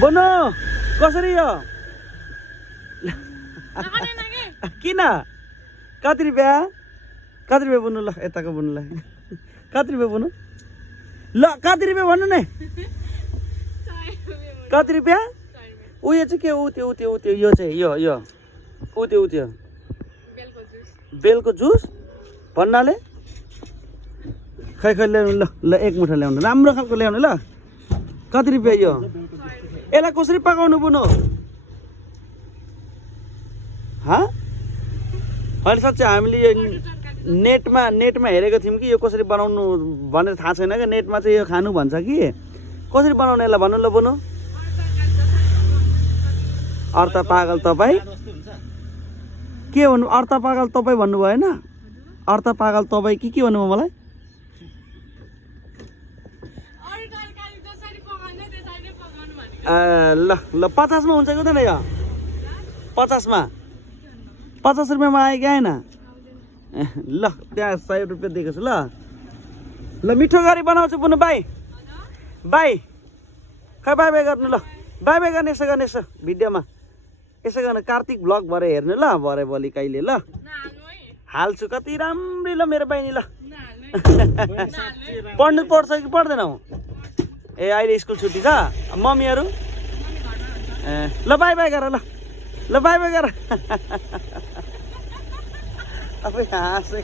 बनो कसरी यो किन कति रुपियाँ बुन्नु ल यताको बुन्नुलाई कति रुपियाँ बुन्नु ल कति रुपियाँ भन्नु नि कति रुपियाँ उयो चाहिँ के ऊ त्यो यो चाहिँ यो ऊ त्यो बेलको जुस भन्नाले खै ल्याउनु ल एक मुठा ल्याउनु राम्रो खालको ल्याउनु ल कति रुपियाँ यो यसलाई कसरी पकाउनु बुनो होइन साँच्चै हामीले यो नेटमा हेरेको थियौँ कि यो कसरी बनाउनु भनेर थाहा छैन क्या नेटमा चाहिँ यो खानु भन्छ कि कसरी बनाउनु यसलाई भन्नु ल बुनो अर्ता पागल तपाईँ के भन्नु अर्ता पागल तपाईँ भन्नुभयो होइन अर्ता पागल तपाईँ के भन्नुभयो मलाई ल 50 मा हुन्छ कि हुँदैन यो 50 मा 50 रुपियाँमा आयो कि आएन ल त्यहाँ 100 रुपियाँ दिएको छु ल मिठो गरी बनाउँछु बुनु बाई खै बाई गर्नु ल बाई गर्ने यसो भिडियोमा यसो गर्न कार्तिक भ्लग भरे हेर्नु ल भरे भोलि कहिले ल हाल्छु कति राम्रै ल मेरो बहिनी ल पढ्नु पर्छ कि पर्दैन ए अहिले स्कुल छुट्टी छ मम्मीहरू ल बाई गर ल बाई गर अब हाँसे